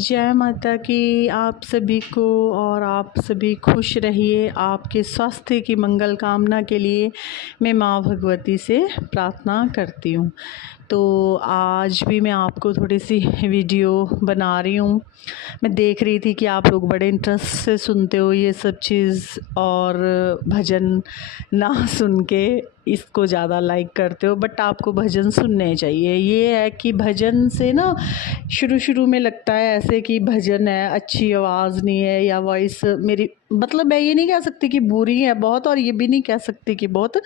जय माता की आप सभी को। और आप सभी खुश रहिए। आपके स्वास्थ्य की मंगल कामना के लिए मैं माँ भगवती से प्रार्थना करती हूँ। तो आज भी मैं आपको थोड़ी सी वीडियो बना रही हूँ। मैं देख रही थी कि आप लोग बड़े इंटरेस्ट से सुनते हो ये सब चीज़, और भजन ना सुन के इसको ज़्यादा लाइक करते हो, बट आपको भजन सुनने चाहिए। ये है कि भजन से ना शुरू में लगता है ऐसे कि भजन है, अच्छी आवाज़ नहीं है या वॉइस मेरी, मतलब मैं ये नहीं कह सकती कि बुरी है बहुत, और ये भी नहीं कह सकती कि बहुत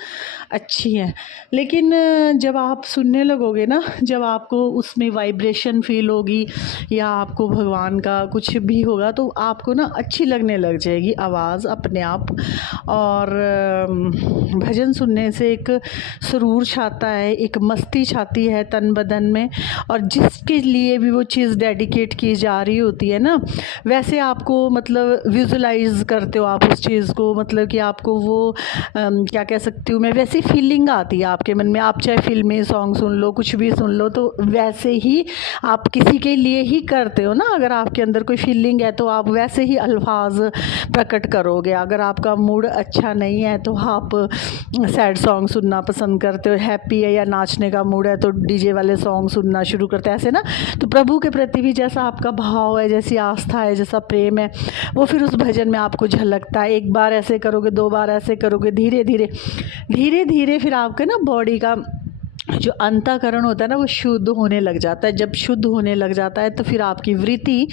अच्छी है। लेकिन जब आप सुनने लगोगे ना, जब आपको उसमें वाइब्रेशन फील होगी या आपको भगवान का कुछ भी होगा, तो आपको ना अच्छी लगने लग जाएगी आवाज़ अपने आप। और भजन सुनने से एक सुरूर छाता है, एक मस्ती छाती है तन बदन में। और जिसके लिए भी वो चीज़ डेडिकेट की जा रही होती है ना, वैसे आपको मतलब विजुलाइज करते हो आप उस चीज़ को, मतलब कि आपको वो क्या कह सकती हूँ मैं, वैसी फीलिंग आती है आपके मन में। आप चाहे फिल्मी सॉन्ग सुन लो, कुछ भी सुन लो, तो वैसे ही आप किसी के लिए ही करते हो ना। अगर आपके अंदर कोई फीलिंग है तो आप वैसे ही अल्फाज प्रकट करोगे। अगर आपका मूड अच्छा नहीं है तो आप सैड सॉन्ग सुनना पसंद करते हो, हैप्पी है या नाचने का मूड है तो डीजे वाले सॉन्ग सुनना शुरू करते हैं, ऐसे ना। तो प्रभु के प्रति भी जैसा आपका भाव है, जैसी आस्था है, जैसा प्रेम है, वो फिर उस भजन में आपको झलकता है। एक बार ऐसे करोगे, दो बार ऐसे करोगे, धीरे धीरे फिर आपके ना बॉडी का जो अंतःकरण होता है ना, वो शुद्ध होने लग जाता है। जब शुद्ध होने लग जाता है तो फिर आपकी वृत्ति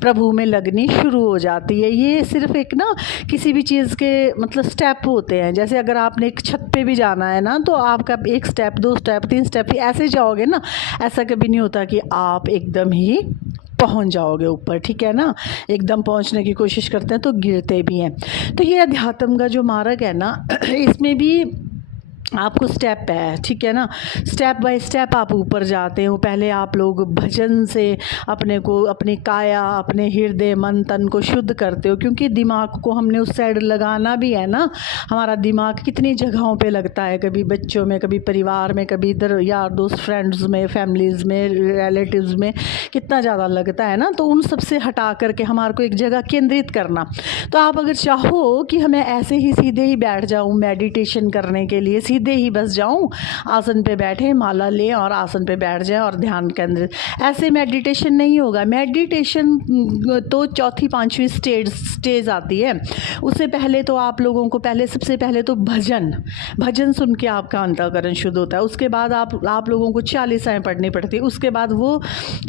प्रभु में लगनी शुरू हो जाती है। ये सिर्फ एक ना किसी भी चीज़ के मतलब स्टेप होते हैं। जैसे अगर आपने एक छत पे भी जाना है ना, तो आपका एक स्टेप, दो स्टेप, तीन स्टेप ऐसे जाओगे ना। ऐसा कभी नहीं होता कि आप एकदम ही पहुंच जाओगे ऊपर, ठीक है ना। एकदम पहुंचने की कोशिश करते हैं तो गिरते भी हैं। तो ये अध्यात्म का जो मार्ग है ना, इसमें भी आपको स्टेप है, ठीक है ना। स्टेप बाय स्टेप आप ऊपर जाते हो। पहले आप लोग भजन से अपने को, अपनी काया, अपने हृदय, मन, तन को शुद्ध करते हो, क्योंकि दिमाग को हमने उस साइड लगाना भी है ना। हमारा दिमाग कितनी जगहों पे लगता है, कभी बच्चों में, कभी परिवार में, कभी इधर यार दोस्त, फ्रेंड्स में, फैमिलीज़ में, रिलेटिव्स में, कितना ज़्यादा लगता है ना। तो उन सब से हटा करके हमारे को एक जगह केंद्रित करना। तो आप अगर चाहो कि हमें ऐसे ही सीधे ही बैठ जाऊँ मेडिटेशन करने के लिए, सीधे ही बस जाऊं, आसन पे बैठे, माला लें और आसन पे बैठ जाएं और ध्यान केंद्रित, ऐसे मेडिटेशन नहीं होगा। मेडिटेशन तो चौथी पांचवी स्टेज आती है। उससे पहले तो आप लोगों को सबसे पहले तो भजन सुन के आपका अंतःकरण शुद्ध होता है। उसके बाद आप लोगों को 40 पढ़नी पड़ती है। उसके बाद वो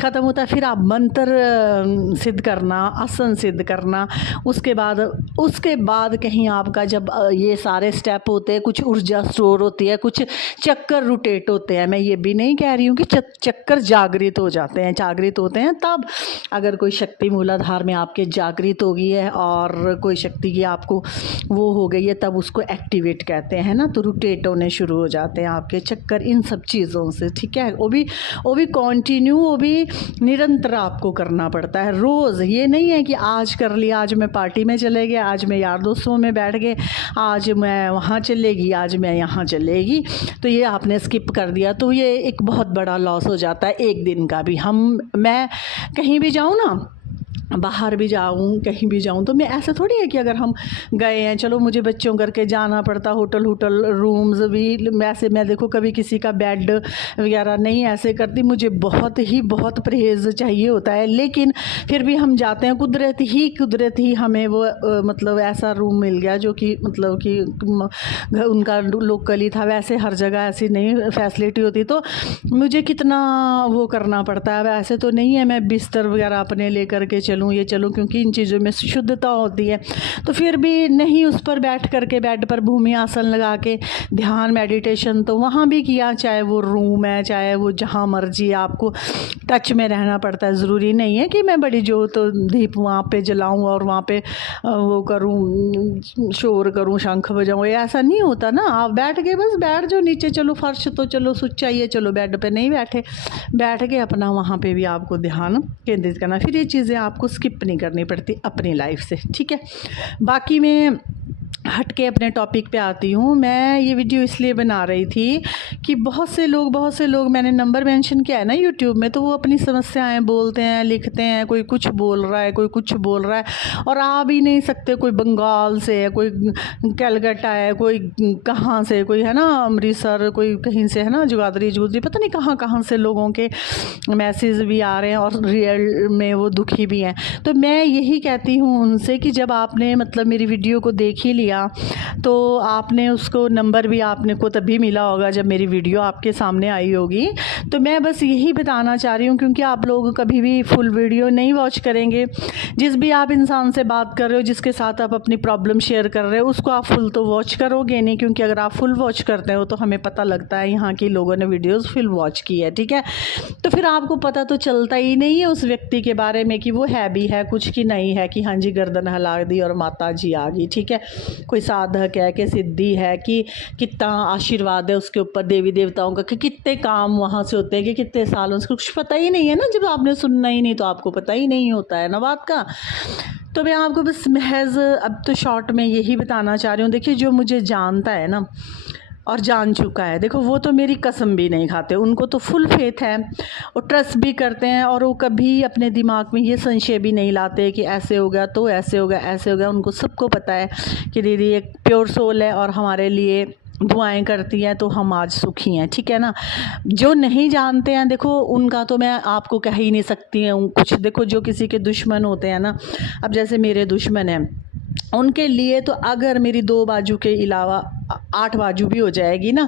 ख़त्म होता है, फिर आप मंत्र सिद्ध करना, आसन सिद्ध करना। उसके बाद कहीं आपका जब ये सारे स्टेप होते हैं, कुछ ऊर्जा स्टोर होती है, कुछ चक्कर रोटेट होते हैं। मैं ये भी नहीं कह रही हूँ कि चक्कर जागृत हो जाते हैं, जागृत होते हैं तब। अगर कोई शक्ति मूलाधार में आपके जागृत हो गई है और कोई शक्ति की आपको वो हो गई है, तब उसको एक्टिवेट कहते हैं ना। तो रोटेट होने शुरू हो जाते हैं आपके चक्कर, इन सब चीज़ों से, ठीक है। वो भी कॉन्टिन्यू, वो भी निरंतर आपको करना पड़ता है रोज़। ये नहीं है कि आज कर लिया, आज मैं पार्टी में चले गए, आज मैं यार दोस्तों में बैठ गए, आज मैं वहाँ चलेगी, आज मैं यहाँ चलेगी, तो ये आपने स्किप कर दिया, तो ये एक बहुत बड़ा लॉस हो जाता है एक दिन का भी। मैं कहीं भी जाऊँ ना, बाहर भी जाऊँ, कहीं भी जाऊँ, तो मैं ऐसा थोड़ी है कि अगर हम गए हैं, चलो मुझे बच्चों करके जाना पड़ता, होटल रूम्स भी, वैसे मैं देखो कभी किसी का बेड वगैरह नहीं ऐसे करती, मुझे बहुत परहेज़ चाहिए होता है। लेकिन फिर भी हम जाते हैं, कुदरत ही हमें वो मतलब ऐसा रूम मिल गया जो कि मतलब कि उनका लोकली था। वैसे हर जगह ऐसी नहीं फैसिलिटी होती, तो मुझे कितना वो करना पड़ता है। वैसे तो नहीं है मैं बिस्तर वगैरह अपने लेकर के ये चलूँ, क्योंकि इन चीज़ों में शुद्धता होती है। तो फिर भी नहीं, उस पर बैठ करके, बेड पर भूमि आसन लगा के ध्यान मेडिटेशन तो वहाँ भी किया, चाहे वो रूम है, चाहे वो जहाँ मर्जी, आपको टच में रहना पड़ता है। ज़रूरी नहीं है कि मैं बड़ी जोत दीप वहाँ पे जलाऊँ और वहाँ पे वो करूँ, शोर करूँ, शंख बजाऊँ, ऐसा नहीं होता ना। आप बैठ के बस बैठ जाओ नीचे, चलो फर्श तो चलो स्विच चाहिए, चलो बेड पे नहीं बैठ के अपना वहाँ पे भी आपको ध्यान केंद्रित करना। फिर ये चीज़ें आपको स्किप नहीं करनी पड़ती अपनी लाइफ से, ठीक है। बाकी में हट के अपने टॉपिक पे आती हूँ। मैं ये वीडियो इसलिए बना रही थी कि बहुत से लोग मैंने नंबर मेंशन किया है ना यूट्यूब में, तो वो अपनी समस्याएं बोलते हैं, लिखते हैं, कोई कुछ बोल रहा है, कोई कुछ बोल रहा है और आ भी नहीं सकते। कोई बंगाल से है, कोई कलकत्ता है, कोई कहाँ से, कोई है ना अमृतसर, कोई कहीं से है ना जुगादरी पता नहीं कहाँ कहाँ से लोगों के मैसेज भी आ रहे हैं और रियल में वो दुखी भी हैं। तो मैं यही कहती हूँ उनसे कि जब आपने मतलब मेरी वीडियो को देख ही लिया तो आपने उसको नंबर भी आपने को तभी मिला होगा जब मेरी वीडियो आपके सामने आई होगी। तो मैं बस यही बताना चाह रही हूँ, क्योंकि आप लोग कभी भी फुल वीडियो नहीं वॉच करेंगे। जिस भी आप इंसान से बात कर रहे हो, जिसके साथ आप अपनी प्रॉब्लम शेयर कर रहे हो, उसको आप फुल तो वॉच करोगे नहीं, क्योंकि अगर आप फुल वॉच करते हो तो हमें पता लगता है यहाँ के लोगों ने वीडियोज़ फुल वॉच की है, ठीक है। तो फिर आपको पता तो चलता ही नहीं है उस व्यक्ति के बारे में कि वो है भी है कुछ कि नहीं है, कि हाँ जी गर्दन हिला दी और माता जी आ गई, ठीक है। कोई साधक है कि सिद्धि है, कि कितना आशीर्वाद है उसके ऊपर देवी देवताओं का, कि कितने काम वहाँ से होते हैं, कि कितने सालों से कुछ पता ही नहीं है ना। जब आपने सुनना ही नहीं तो आपको पता ही नहीं होता है ना बात का। तो मैं आपको बस महज अब तो शॉर्ट में यही बताना चाह रही हूँ। देखिए जो मुझे जानता है ना और जान चुका है, देखो वो तो मेरी कसम भी नहीं खाते, उनको तो फुल फेथ है, वो ट्रस्ट भी करते हैं और वो कभी अपने दिमाग में ये संशय भी नहीं लाते कि ऐसे हो गया तो ऐसे हो गया, ऐसे हो गया। उनको सबको पता है कि दीदी एक प्योर सोल है और हमारे लिए दुआएं करती हैं, तो हम आज सुखी हैं, ठीक है ना। जो नहीं जानते हैं देखो उनका तो मैं आपको कह ही नहीं सकती हूँ कुछ। देखो जो किसी के दुश्मन होते हैं ना, अब जैसे मेरे दुश्मन हैं, उनके लिए तो अगर मेरी 2 बाजू के अलावा 8 बाजू भी हो जाएगी ना,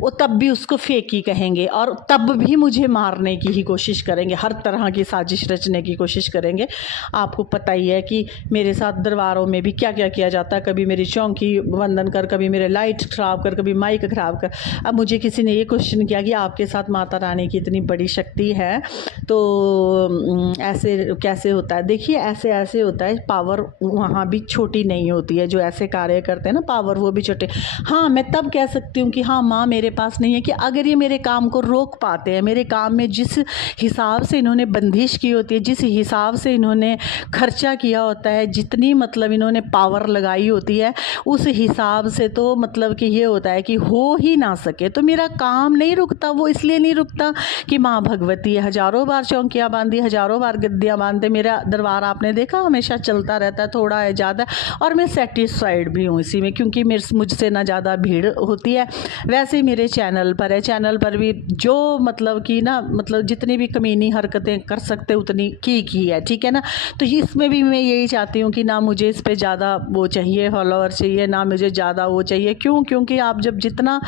वो तब भी उसको फेक ही कहेंगे और तब भी मुझे मारने की ही कोशिश करेंगे, हर तरह की साजिश रचने की कोशिश करेंगे। आपको पता ही है कि मेरे साथ दरबारों में भी क्या क्या किया जाता है, कभी मेरी चौकी बंधन कर, कभी मेरे लाइट ख़राब कर, कभी माइक ख़राब कर। अब मुझे किसी ने ये क्वेश्चन किया कि आपके साथ माता रानी की इतनी बड़ी शक्ति है तो ऐसे कैसे होता है। देखिए ऐसे ऐसे होता है, पावर वहाँ भी छोटी नहीं होती है। जो ऐसे कार्य करते हैं ना पावर, वो भी छोटे। हाँ मैं तब कह सकती हूँ कि हाँ माँ मेरे पास नहीं है, कि अगर ये मेरे काम को रोक पाते हैं, मेरे काम में जिस हिसाब से इन्होंने बंदिश की होती है, जिस हिसाब से इन्होंने खर्चा किया होता है, जितनी मतलब इन्होंने पावर लगाई होती है, उस हिसाब से तो मतलब कि ये होता है कि हो ही ना सके। तो मेरा काम नहीं रुकता। वो इसलिए नहीं रुकता कि माँ भगवती है, हज़ारों बार चौकियाँ बांधी, हज़ारों बार गद्दियाँ बांधते, मेरा दरबार आपने देखा हमेशा चलता रहता है, थोड़ा है ज़्यादा, और मैं सेटिस्फाइड भी हूँ इसी में, क्योंकि मुझसे ना ज़्यादा भीड़ होती है। वैसे ही मेरे चैनल पर है, चैनल पर भी जो मतलब कि ना मतलब जितनी भी कमीनी हरकतें कर सकते उतनी की है, ठीक है ना। तो इसमें भी मैं यही चाहती हूँ कि ना मुझे इस पर ज़्यादा वो चाहिए, फॉलोअर चाहिए, ना मुझे ज़्यादा वो चाहिए। क्यों? क्योंकि आप जब जितना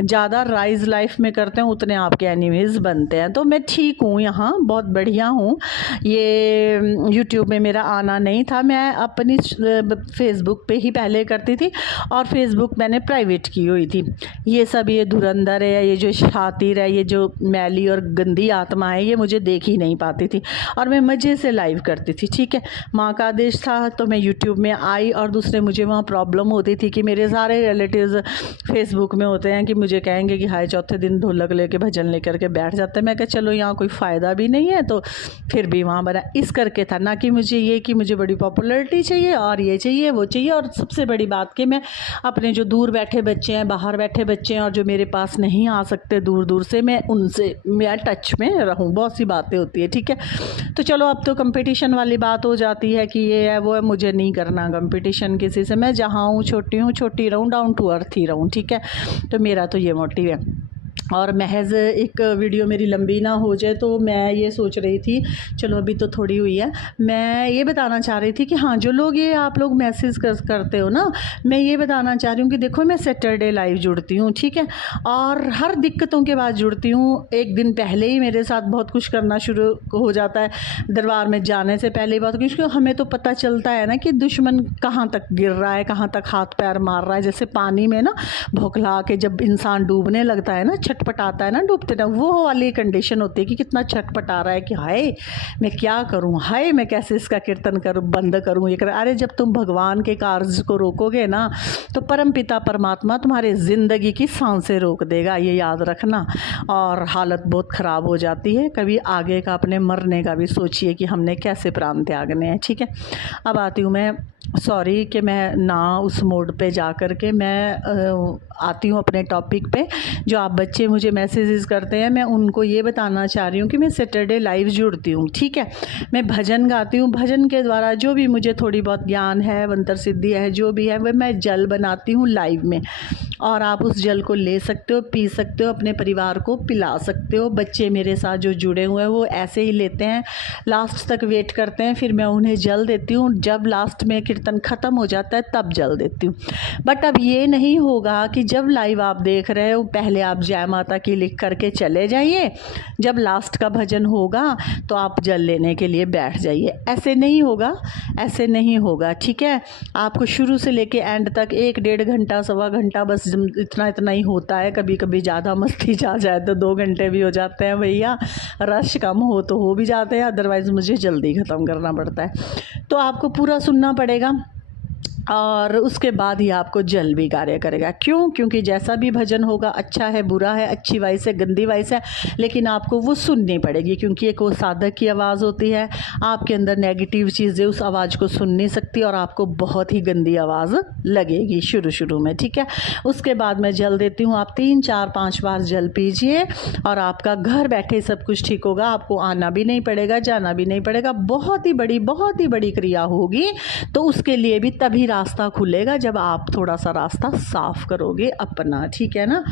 ज़्यादा राइज लाइफ में करते हैं उतने आपके एनिमीज़ बनते हैं। तो मैं ठीक हूँ, यहाँ बहुत बढ़िया हूँ। ये यूट्यूब में मेरा आना नहीं था, मैं अपनी फेसबुक पे ही पहले करती थी और फेसबुक मैंने प्राइवेट की हुई थी। ये सब ये धुरंधर है, ये जो शातिर है, ये जो मैली और गंदी आत्मा है, ये मुझे देख ही नहीं पाती थी और मैं मज़े से लाइव करती थी, ठीक है। माँ का आदेश था तो मैं यूट्यूब में आई। और दूसरे मुझे वहाँ प्रॉब्लम होती थी कि मेरे सारे रिलेटिव्स फेसबुक में होते हैं कि मुझे कहेंगे कि हाय चौथे दिन ढोलक लेके भजन लेकर के बैठ जाते हैं। मैं कहा चलो यहाँ कोई फ़ायदा भी नहीं है, तो फिर भी वहाँ बना इस करके था, ना कि मुझे ये कि मुझे बड़ी पॉपुलैरिटी चाहिए और ये चाहिए वो चाहिए। और सबसे बड़ी बात कि मैं अपने जो दूर बैठे बच्चे हैं, बाहर बैठे बच्चे हैं और जो मेरे पास नहीं आ सकते दूर दूर से, मैं उनसे मैं टच में रहूं। बहुत सी बातें होती है, ठीक है। तो चलो अब तो कंपटीशन वाली बात हो जाती है कि ये है वो है, मुझे नहीं करना कंपटीशन किसी से। मैं जहाँ हूँ छोटी रहूँ, डाउन टू अर्थ ही रहूँ, ठीक है। तो मेरा तो ये मोटिव है। और महज एक वीडियो मेरी लंबी ना हो जाए तो मैं ये सोच रही थी, चलो अभी तो थोड़ी हुई है, मैं ये बताना चाह रही थी कि हाँ जो लोग ये आप लोग मैसेज करते हो ना, मैं ये बताना चाह रही हूँ कि देखो मैं सैटरडे लाइव जुड़ती हूँ, ठीक है। और हर दिक्कतों के बाद जुड़ती हूँ। एक दिन पहले ही मेरे साथ बहुत कुछ करना शुरू हो जाता है, दरबार में जाने से पहले ही बहुत कुछ, क्योंकि हमें तो पता चलता है ना कि दुश्मन कहाँ तक गिर रहा है, कहाँ तक हाथ पैर मार रहा है। जैसे पानी में ना भौखला के जब इंसान डूबने लगता है ना, छटपटाता है ना डूबते ना, वो वाली कंडीशन होती है कि कितना छटपटा रहा है कि हाय मैं क्या करूं, हाय मैं कैसे इसका कीर्तन करूं, बंद करूं, ये कर। अरे जब तुम भगवान के कार्य को रोकोगे ना तो परम पिता परमात्मा तुम्हारे ज़िंदगी की सांसें रोक देगा, ये याद रखना। और हालत बहुत ख़राब हो जाती है। कभी आगे का अपने मरने का भी सोचिए कि हमने कैसे प्राण त्यागने हैं, ठीक है। अब आती हूँ मैं सॉरी कि मैं ना उस मोड पे जा कर के मैं आती हूँ अपने टॉपिक पे। जो आप बच्चे मुझे मैसेजेस करते हैं, मैं उनको ये बताना चाह रही हूँ कि मैं सैटरडे लाइव जुड़ती हूँ, ठीक है। मैं भजन गाती हूँ, भजन के द्वारा जो भी मुझे थोड़ी बहुत ज्ञान है, मंत्र सिद्धि है, जो भी है, वह मैं जल बनाती हूँ लाइव में, और आप उस जल को ले सकते हो, पी सकते हो, अपने परिवार को पिला सकते हो। बच्चे मेरे साथ जो जुड़े हुए हैं वो ऐसे ही लेते हैं, लास्ट तक वेट करते हैं, फिर मैं उन्हें जल देती हूँ। जब लास्ट में कीर्तन ख़त्म हो जाता है तब जल देती हूँ। बट अब ये नहीं होगा कि जब लाइव आप देख रहे हो पहले आप जय माता की लिख करके चले जाइए, जब लास्ट का भजन होगा तो आप जल लेने के लिए बैठ जाइए। ऐसे नहीं होगा, ऐसे नहीं होगा, ठीक है। आपको शुरू से लेके एंड तक 1-1.5 घंटा, सवा घंटा, बस इतना इतना ही होता है। कभी कभी ज़्यादा मस्ती जा जाए तो 2 घंटे भी हो जाते हैं भैया, रश कम हो तो हो भी जाते हैं, अदरवाइज़ मुझे जल्दी ख़त्म करना पड़ता है। तो आपको पूरा सुनना पड़ेगा और उसके बाद ही आपको जल भी कार्य करेगा। क्यों? क्योंकि जैसा भी भजन होगा, अच्छा है, बुरा है, अच्छी वाइस है, गंदी वाइस है, लेकिन आपको वो सुननी पड़ेगी, क्योंकि एक वो साधक की आवाज़ होती है। आपके अंदर नेगेटिव चीज़ें उस आवाज़ को सुन नहीं सकती और आपको बहुत ही गंदी आवाज़ लगेगी शुरू में, ठीक है। उसके बाद मैं जल देती हूँ। आप 3, 4, 5 बार जल पीजिए और आपका घर बैठे सब कुछ ठीक होगा। आपको आना भी नहीं पड़ेगा, जाना भी नहीं पड़ेगा। बहुत ही बड़ी क्रिया होगी। तो उसके लिए भी तभी रास्ता खुलेगा जब आप थोड़ा सा रास्ता साफ करोगे अपना, ठीक है ना।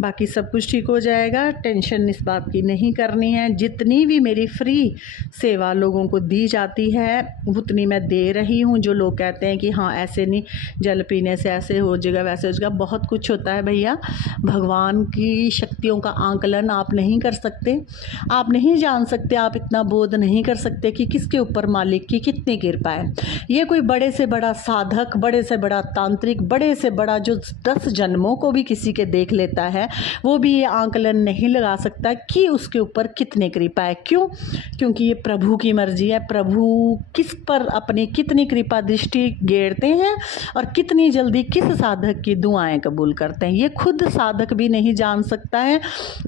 बाकी सब कुछ ठीक हो जाएगा, टेंशन इस बात की नहीं करनी है। जितनी भी मेरी फ्री सेवा लोगों को दी जाती है उतनी मैं दे रही हूँ। जो लोग कहते हैं कि हाँ ऐसे नहीं, जल पीने से ऐसे हो जाएगा, वैसे हो जाएगा, बहुत कुछ होता है भैया। भगवान की शक्तियों का आंकलन आप नहीं कर सकते, आप नहीं जान सकते, आप इतना बोध नहीं कर सकते कि किसके ऊपर मालिक की कितनी कृपा है। ये कोई बड़े से बड़ा साधक, बड़े से बड़ा तांत्रिक, बड़े से बड़ा जो 10 जन्मों को भी किसी के देख लेता है, वो भी ये आंकलन नहीं लगा सकता कि उसके ऊपर कितनी कृपा है। क्यों? क्योंकि ये प्रभु की मर्जी है। प्रभु किस पर अपनी कितनी कृपा दृष्टि गेरते हैं और कितनी जल्दी किस साधक की दुआएं कबूल करते हैं, ये खुद साधक भी नहीं जान सकता है।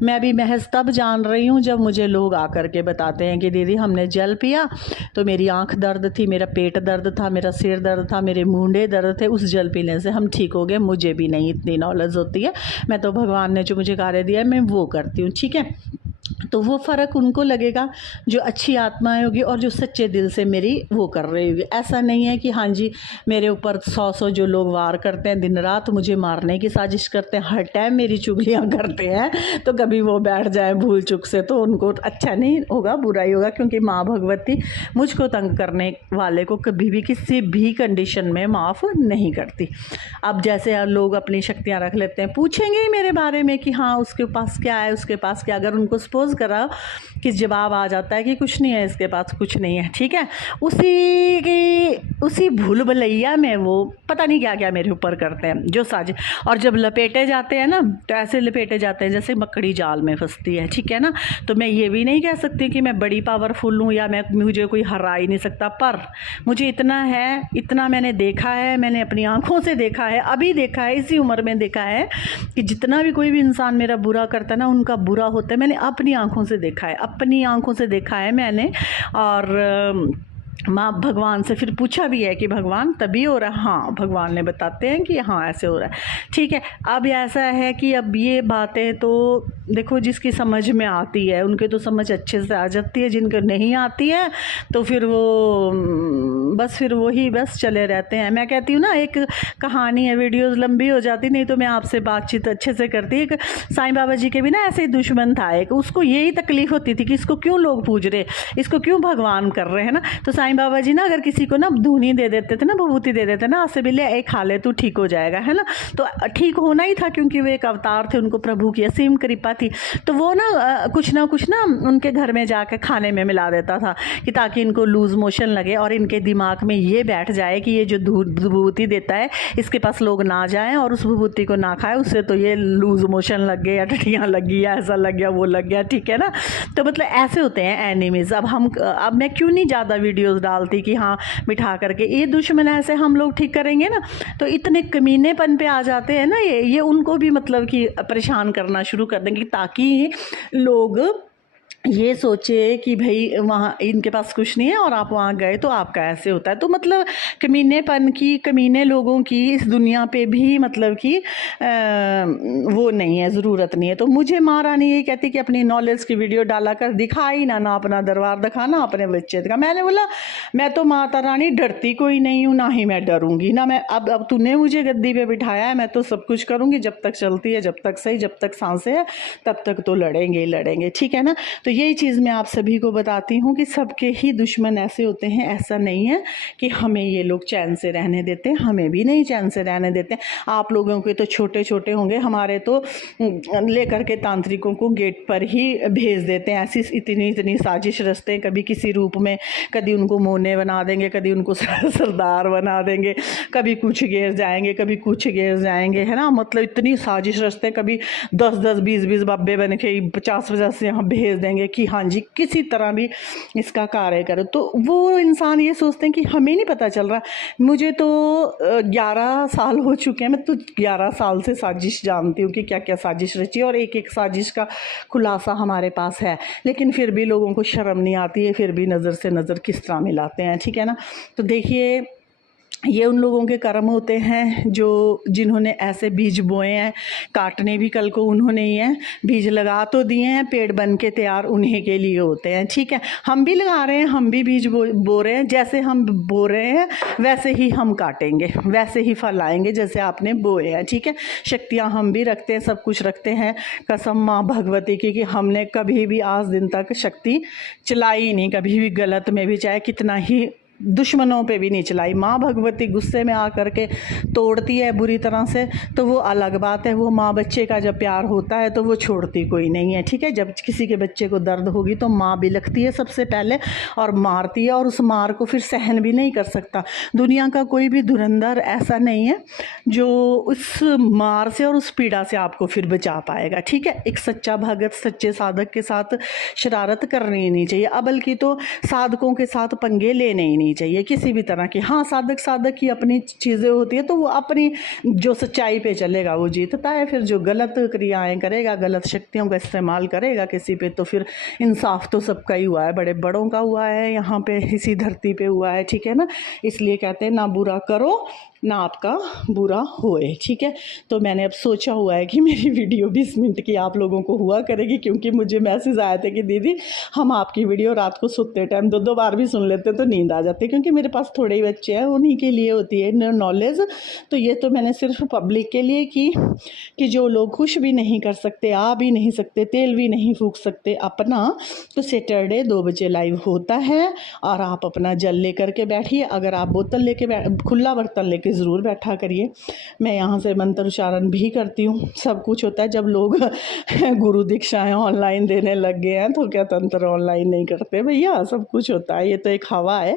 मैं भी महज तब जान रही हूँ जब मुझे लोग आकर के बताते हैं कि दीदी हमने जल पिया तो मेरी आंख दर्द थी, मेरा पेट दर्द था, मेरा सिर दर्द था, मेरे मूंढे दर्द थे, उस जल पीने से हम ठीक हो गए। मुझे भी नहीं इतनी नॉलेज होती है, मैं तो भगवान ने जो मुझे कार्य दिया है मैं वो करती हूँ, ठीक है। तो वो फ़र्क उनको लगेगा जो अच्छी आत्माएं होगी और जो सच्चे दिल से मेरी वो कर रही होगी। ऐसा नहीं है कि हाँ जी मेरे ऊपर 100 जो लोग वार करते हैं, दिन रात मुझे मारने की साजिश करते हैं, हर टाइम मेरी चुगलियाँ करते हैं, तो कभी वो बैठ जाए भूल चुक से तो उनको अच्छा नहीं होगा, बुरा ही होगा। क्योंकि माँ भगवती मुझको तंग करने वाले को कभी भी किसी भी कंडीशन में माफ़ नहीं करती। अब जैसे लोग अपनी शक्तियाँ रख लेते हैं, पूछेंगे ही मेरे बारे में कि हाँ उसके पास क्या है, उसके पास क्या, अगर उनको सपोज करा कि जवाब आ जाता है कि कुछ नहीं है इसके पास, कुछ नहीं है, ठीक है, उसी भूल भुलैया में वो पता नहीं क्या क्या मेरे ऊपर करते हैं जो साजिश। और जब लपेटे जाते हैं ना तो ऐसे लपेटे जाते हैं जैसे मकड़ी जाल में फंसती है, ठीक है ना। तो मैं ये भी नहीं कह सकती कि मैं बड़ी पावरफुल हूँ या मुझे कोई हरा ही नहीं सकता, पर मुझे इतना है, इतना मैंने देखा है, मैंने अपनी आंखों से देखा है, अभी देखा है, इसी उम्र में देखा है कि जितना भी कोई भी इंसान मेरा बुरा करता है ना, उनका बुरा होता है। मैंने अपनी आंखों से देखा है, अपनी आंखों से देखा है मैंने। और माँ भगवान से फिर पूछा भी है कि भगवान तभी हो रहा है, हाँ भगवान ने बताते हैं कि हाँ ऐसे हो रहा है, ठीक है। अब ऐसा है कि अब ये बातें तो देखो जिसकी समझ में आती है उनके तो समझ अच्छे से आ जाती है, जिनको नहीं आती है तो फिर वो बस फिर वही बस चले रहते हैं। मैं कहती हूँ ना एक कहानी है, वीडियोस लंबी हो जाती, नहीं तो मैं आपसे बातचीत अच्छे से करती। एक साईं बाबा जी के भी ना ऐसे ही दुश्मन था एक, उसको यही तकलीफ होती थी कि इसको क्यों लोग पूज रहे, इसको क्यों भगवान कर रहे हैं ना। तो साईं बाबा जी ना अगर किसी को ना धूनी दे देते थे ना, भभूति दे देते ना, से भी ले एक खा ले तू ठीक हो जाएगा, है ना। तो ठीक होना ही था क्योंकि वे एक अवतार थे, उनको प्रभु की असीम कृपा थी। तो वो ना कुछ ना उनके घर में जाकर खाने में मिला देता था कि ताकि इनको लूज मोशन लगे और इनके दिमाग में ये बैठ जाए कि ये जो विभूति देता है इसके पास लोग ना जाएं और उस विभूति को ना खाए, उससे तो ये लूज मोशन लग गए या टट्टियाँ लग गई या ऐसा लग गया वो लग गया, ठीक है ना। तो मतलब ऐसे होते हैं एनिमीज़। अब मैं क्यों नहीं ज़्यादा वीडियोस डालती कि हाँ बिठा करके ये दुश्मन ऐसे हम लोग ठीक करेंगे ना, तो इतने कमीनेपन पे आ जाते हैं ना ये उनको भी मतलब कि परेशान करना शुरू कर देंगे ताकि लोग ये सोचे कि भाई वहाँ इनके पास कुछ नहीं है और आप वहाँ गए तो आपका ऐसे होता है। तो मतलब कमीनेपन की, कमीने लोगों की इस दुनिया पे भी मतलब कि वो नहीं है, ज़रूरत नहीं है। तो मुझे माँ रानी ये कहती कि अपनी नॉलेज की वीडियो डाला कर, दिखाई ना अपना दरबार दिखाना, अपने बच्चे दिखा। मैंने बोला मैं तो माता रानी डरती कोई नहीं हूँ, ना ही मैं डरूंगी ना मैं। अब तूने मुझे गद्दी पे बिठाया है, मैं तो सब कुछ करूँगी, जब तक चलती है, जब तक सही, जब तक सांसें है, तब तक तो लड़ेंगे ही लड़ेंगे, ठीक है ना। तो यही चीज़ मैं आप सभी को बताती हूँ कि सबके ही दुश्मन ऐसे होते हैं। ऐसा नहीं है कि हमें ये लोग चैन से रहने देते, हमें भी नहीं चैन से रहने देते। आप लोगों के तो छोटे छोटे होंगे, हमारे तो लेकर के तांत्रिकों को गेट पर ही भेज देते हैं। ऐसी इतनी इतनी साजिश रचते हैं, कभी किसी रूप में, कभी उनको मोने बना देंगे, कभी उनको सरदार बना देंगे, कभी कुछ गिर जाएंगे, कभी कुछ गिर जाएंगे, है ना। मतलब इतनी साजिश रचते हैं, कभी 10-10 20-20 बाबे बन के 50-50 यहाँ भेज देंगे कि हाँ जी किसी तरह भी इसका कार्य करो। तो वो इंसान ये सोचते हैं कि हमें नहीं पता चल रहा। मुझे तो 11 साल हो चुके हैं, मैं तो 11 साल से साजिश जानती हूँ कि क्या क्या साजिश रची है, और एक एक साजिश का खुलासा हमारे पास है। लेकिन फिर भी लोगों को शर्म नहीं आती है, फिर भी नज़र से नज़र किस तरह मिलाते हैं, ठीक है ना। तो देखिए ये उन लोगों के कर्म होते हैं जो जिन्होंने ऐसे बीज बोए हैं। काटने भी कल को उन्होंने ही हैं, बीज लगा तो दिए हैं, पेड़ बन के तैयार उन्हीं के लिए होते हैं, ठीक है। हम भी लगा रहे हैं, हम भी बीज बो रहे हैं, जैसे हम बो रहे हैं वैसे ही हम काटेंगे, वैसे ही फल आएंगे जैसे आपने बोए हैं, ठीक है। शक्तियाँ हम भी रखते हैं, सब कुछ रखते हैं। कसम माँ भगवती की कि हमने कभी भी आज दिन तक शक्ति चलाई नहीं, कभी भी गलत में भी, चाहे कितना ही दुश्मनों पे भी नहीं चलाई। माँ भगवती गुस्से में आकर के तोड़ती है बुरी तरह से तो वो अलग बात है। वो माँ बच्चे का जब प्यार होता है तो वो छोड़ती कोई नहीं है, ठीक है। जब किसी के बच्चे को दर्द होगी तो माँ बिलखती है सबसे पहले और मारती है, और उस मार को फिर सहन भी नहीं कर सकता। दुनिया का कोई भी धुरंधर ऐसा नहीं है जो उस मार से और उस पीड़ा से आपको फिर बचा पाएगा, ठीक है। एक सच्चा भगत सच्चे साधक के साथ शरारत करनी ही नहीं चाहिए, बल्कि तो साधकों के साथ पंगे लेने ही नहीं चाहिए किसी भी तरह की। हाँ, साधक की अपनी चीज़ें होती है तो वो अपनी जो सच्चाई पे चलेगा वो जीतता है। फिर जो गलत क्रियाएं करेगा, गलत शक्तियों का इस्तेमाल करेगा किसी पे, तो फिर इंसाफ तो सबका ही हुआ है, बड़े बड़ों का हुआ है, यहाँ पे इसी धरती पे हुआ है, ठीक है ना। इसलिए कहते हैं ना बुरा करो ना आपका बुरा होए, ठीक है। तो मैंने अब सोचा हुआ है कि मेरी वीडियो 20 मिनट की आप लोगों को हुआ करेगी, क्योंकि मुझे मैसेज आए थे कि दीदी हम आपकी वीडियो रात को सोते टाइम 2-2 बार भी सुन लेते तो नींद आ जाती, क्योंकि मेरे पास थोड़े ही बच्चे हैं, उन्हीं के लिए होती है नॉलेज। तो ये तो मैंने सिर्फ पब्लिक के लिए की कि जो लोग कुछ भी नहीं कर सकते, आ भी नहीं सकते, तेल भी नहीं फूंक सकते अपना, तो सैटरडे 2 बजे लाइव होता है और आप अपना जल लेकर के बैठिए। अगर आप बोतल लेके खुला बर्तन लेके ज़रूर बैठा करिए। मैं यहाँ से मंत्र उच्चारण भी करती हूँ, सब कुछ होता है। जब लोग गुरु दीक्षाएं ऑनलाइन देने लग गए हैं तो क्या तंत्र ऑनलाइन नहीं करते भैया, सब कुछ होता है। ये तो एक हवा है,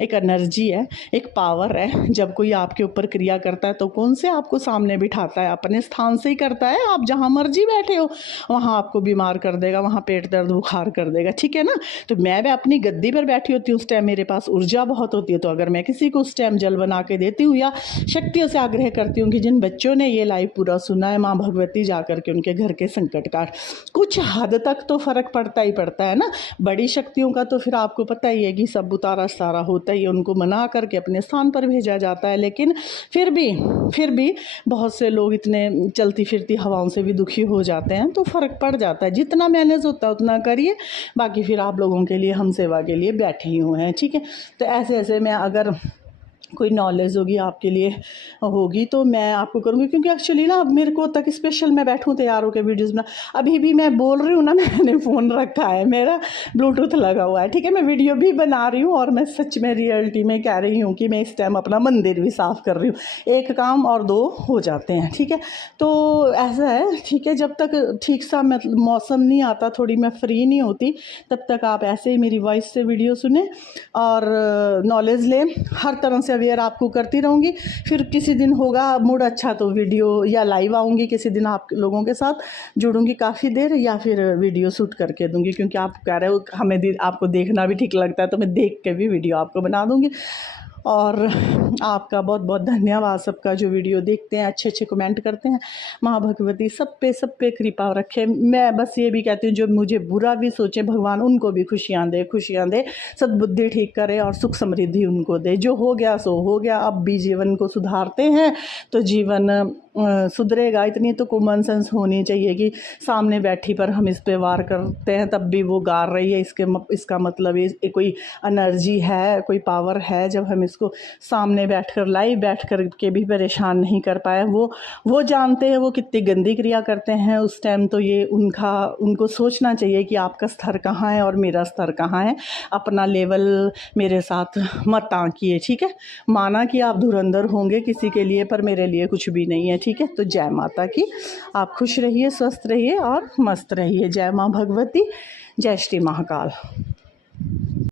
एक एनर्जी है, एक पावर है। जब कोई आपके ऊपर क्रिया करता है तो कौन से आपको सामने बिठाता है, अपने स्थान से ही करता है। आप जहाँ मर्जी बैठे हो वहाँ आपको बीमार कर देगा, वहाँ पेट दर्द बुखार कर देगा, ठीक है ना। तो मैं अपनी गद्दी पर बैठी होती हूँ, उस टाइम मेरे पास ऊर्जा बहुत होती है, तो अगर मैं किसी को उस टाइम जल बना के देती हूँ या शक्तियों से आग्रह करती हूँ कि जिन बच्चों ने ये लाइव पूरा सुना है, माँ भगवती जाकर के उनके घर के संकट काट, कुछ हद तक तो फ़र्क पड़ता ही पड़ता है ना। बड़ी शक्तियों का तो फिर आपको पता ही है कि सब उतारा सारा होता ही है, उनको मना करके अपने स्थान पर भेजा जाता है। लेकिन फिर भी बहुत से लोग इतने चलती फिरती हवाओं से भी दुखी हो जाते हैं, तो फ़र्क पड़ जाता है। जितना मैनेज होता है उतना करिए, बाकी फिर आप लोगों के लिए हम सेवा के लिए बैठे ही हुए हैं, ठीक है। तो ऐसे ऐसे मैं अगर कोई नॉलेज होगी आपके लिए होगी तो मैं आपको करूँगी, क्योंकि एक्चुअली ना अब मेरे को तक स्पेशल मैं बैठूँ तैयार होकर वीडियोज़ बना। अभी भी मैं बोल रही हूँ ना, मैंने फ़ोन रखा है, मेरा ब्लूटूथ लगा हुआ है, ठीक है। मैं वीडियो भी बना रही हूँ और मैं सच में रियलिटी में कह रही हूँ कि मैं इस टाइम अपना मंदिर भी साफ़ कर रही हूँ। एक काम और 2 हो जाते हैं, ठीक है। तो ऐसा है, ठीक है। जब तक ठीक सा मौसम नहीं आता, थोड़ी मैं फ्री नहीं होती, तब तक आप ऐसे ही मेरी वॉइस से वीडियो सुने और नॉलेज लें। हर तरह से अवेयर आपको करती रहूँगी। फिर किसी दिन होगा मूड अच्छा तो वीडियो या लाइव आऊँगी, किसी दिन आप लोगों के साथ जुड़ूंगी काफ़ी देर, या फिर वीडियो शूट करके दूँगी, क्योंकि आप कह रहे हो हमें आपको देखना भी ठीक लगता है, तो मैं देख के भी वीडियो आपको बना दूँगी। और आपका बहुत बहुत धन्यवाद सबका जो वीडियो देखते हैं, अच्छे अच्छे कमेंट करते हैं। माँ भगवती सब पे कृपा रखे। मैं बस ये भी कहती हूँ जो मुझे बुरा भी सोचे, भगवान उनको भी खुशियाँ दे, सद्बुद्धि ठीक करे और सुख समृद्धि उनको दे। जो हो गया सो हो गया, अब भी जीवन को सुधारते हैं तो जीवन सुधरेगा। इतनी तो कॉमन सेंस होनी चाहिए कि सामने बैठी पर हम इस पे वार करते हैं तब भी वो गा रही है, इसका मतलब ये कोई एनर्जी है, कोई पावर है। जब हम इसको सामने बैठकर लाइव बैठ कर के भी परेशान नहीं कर पाए, वो जानते हैं वो कितनी गंदी क्रिया करते हैं उस टाइम। तो ये उनको सोचना चाहिए कि आपका स्तर कहाँ है और मेरा स्तर कहाँ है। अपना लेवल मेरे साथ मत आंकिए, ठीक है। माना कि आप धुरंधर होंगे किसी के लिए, पर मेरे लिए कुछ भी नहीं है, ठीक है। तो जय माता की। आप खुश रहिए, स्वस्थ रहिए और मस्त रहिए। जय माँ भगवती, जय श्री महाकाल।